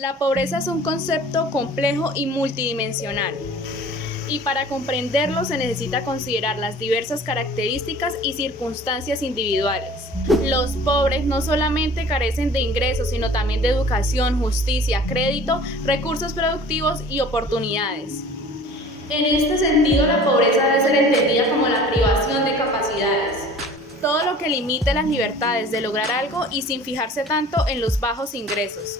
La pobreza es un concepto complejo y multidimensional, y para comprenderlo se necesita considerar las diversas características y circunstancias individuales. Los pobres no solamente carecen de ingresos, sino también de educación, justicia, crédito, recursos productivos y oportunidades. En este sentido, la pobreza debe ser entendida como la privación de capacidades. Todo lo que limite las libertades de lograr algo y sin fijarse tanto en los bajos ingresos.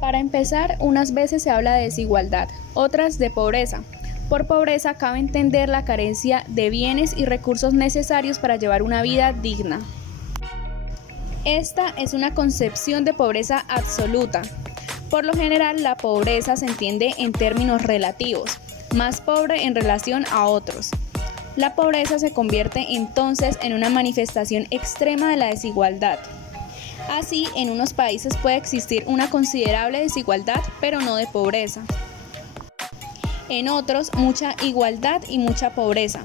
Para empezar, unas veces se habla de desigualdad, otras de pobreza. Por pobreza cabe entender la carencia de bienes y recursos necesarios para llevar una vida digna. Esta es una concepción de pobreza absoluta. Por lo general, la pobreza se entiende en términos relativos, más pobre en relación a otros. La pobreza se convierte entonces en una manifestación extrema de la desigualdad. Así, en unos países puede existir una considerable desigualdad, pero no de pobreza. En otros, mucha igualdad y mucha pobreza.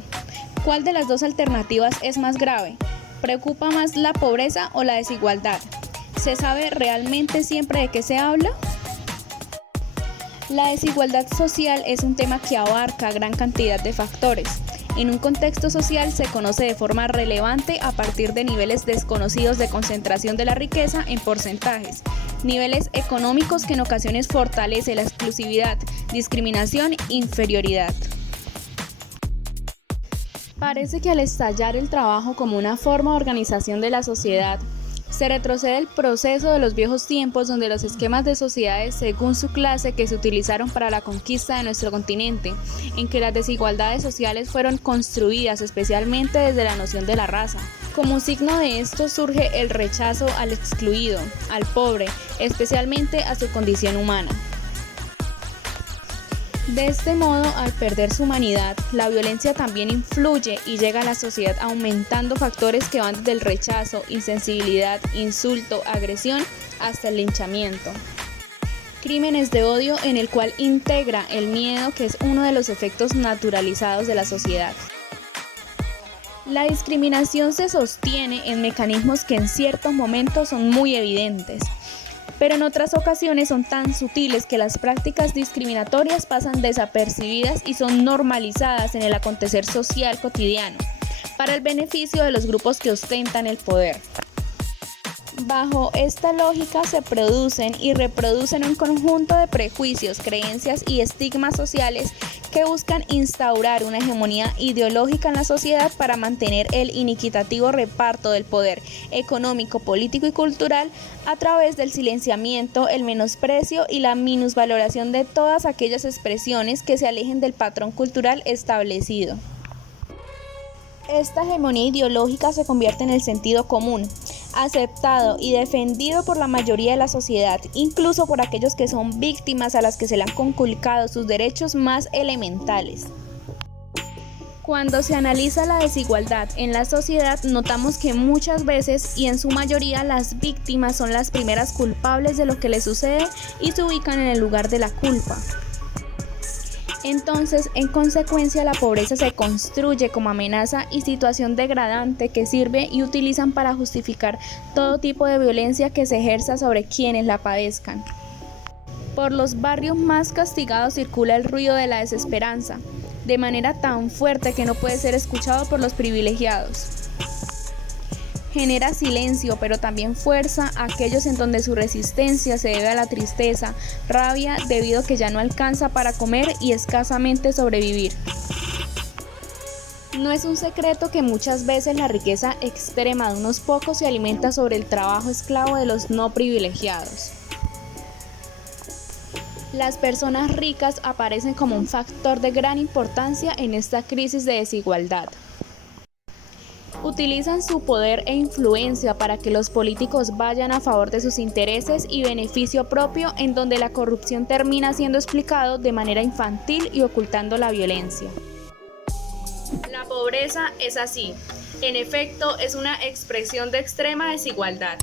¿Cuál de las dos alternativas es más grave? ¿Preocupa más la pobreza o la desigualdad? ¿Se sabe realmente siempre de qué se habla? La desigualdad social es un tema que abarca gran cantidad de factores. En un contexto social se conoce de forma relevante a partir de niveles desconocidos de concentración de la riqueza en porcentajes, niveles económicos que en ocasiones fortalece la exclusividad, discriminación, inferioridad. Parece que al estallar el trabajo como una forma de organización de la sociedad, se retrocede el proceso de los viejos tiempos donde los esquemas de sociedades según su clase que se utilizaron para la conquista de nuestro continente, en que las desigualdades sociales fueron construidas especialmente desde la noción de la raza. Como signo de esto surge el rechazo al excluido, al pobre, especialmente a su condición humana. De este modo, al perder su humanidad, la violencia también influye y llega a la sociedad aumentando factores que van desde el rechazo, insensibilidad, insulto, agresión, hasta el linchamiento. Crímenes de odio en el cual integra el miedo, que es uno de los efectos naturalizados de la sociedad. La discriminación se sostiene en mecanismos que en ciertos momentos son muy evidentes, pero en otras ocasiones son tan sutiles que las prácticas discriminatorias pasan desapercibidas y son normalizadas en el acontecer social cotidiano, para el beneficio de los grupos que ostentan el poder. Bajo esta lógica se producen y reproducen un conjunto de prejuicios, creencias y estigmas sociales que buscan instaurar una hegemonía ideológica en la sociedad para mantener el inequitativo reparto del poder económico, político y cultural a través del silenciamiento, el menosprecio y la minusvaloración de todas aquellas expresiones que se alejen del patrón cultural establecido. Esta hegemonía ideológica se convierte en el sentido común, aceptado y defendido por la mayoría de la sociedad, incluso por aquellos que son víctimas a las que se le han conculcado sus derechos más elementales. Cuando se analiza la desigualdad en la sociedad, notamos que muchas veces y en su mayoría las víctimas son las primeras culpables de lo que les sucede y se ubican en el lugar de la culpa. Entonces, en consecuencia, la pobreza se construye como amenaza y situación degradante que sirve y utilizan para justificar todo tipo de violencia que se ejerza sobre quienes la padezcan. Por los barrios más castigados circula el ruido de la desesperanza, de manera tan fuerte que no puede ser escuchado por los privilegiados. Genera silencio, pero también fuerza a aquellos en donde su resistencia se debe a la tristeza, rabia debido a que ya no alcanza para comer y escasamente sobrevivir. No es un secreto que muchas veces la riqueza extrema de unos pocos se alimenta sobre el trabajo esclavo de los no privilegiados. Las personas ricas aparecen como un factor de gran importancia en esta crisis de desigualdad. Utilizan su poder e influencia para que los políticos vayan a favor de sus intereses y beneficio propio, en donde la corrupción termina siendo explicado de manera infantil y ocultando la violencia. La pobreza es así. En efecto, es una expresión de extrema desigualdad.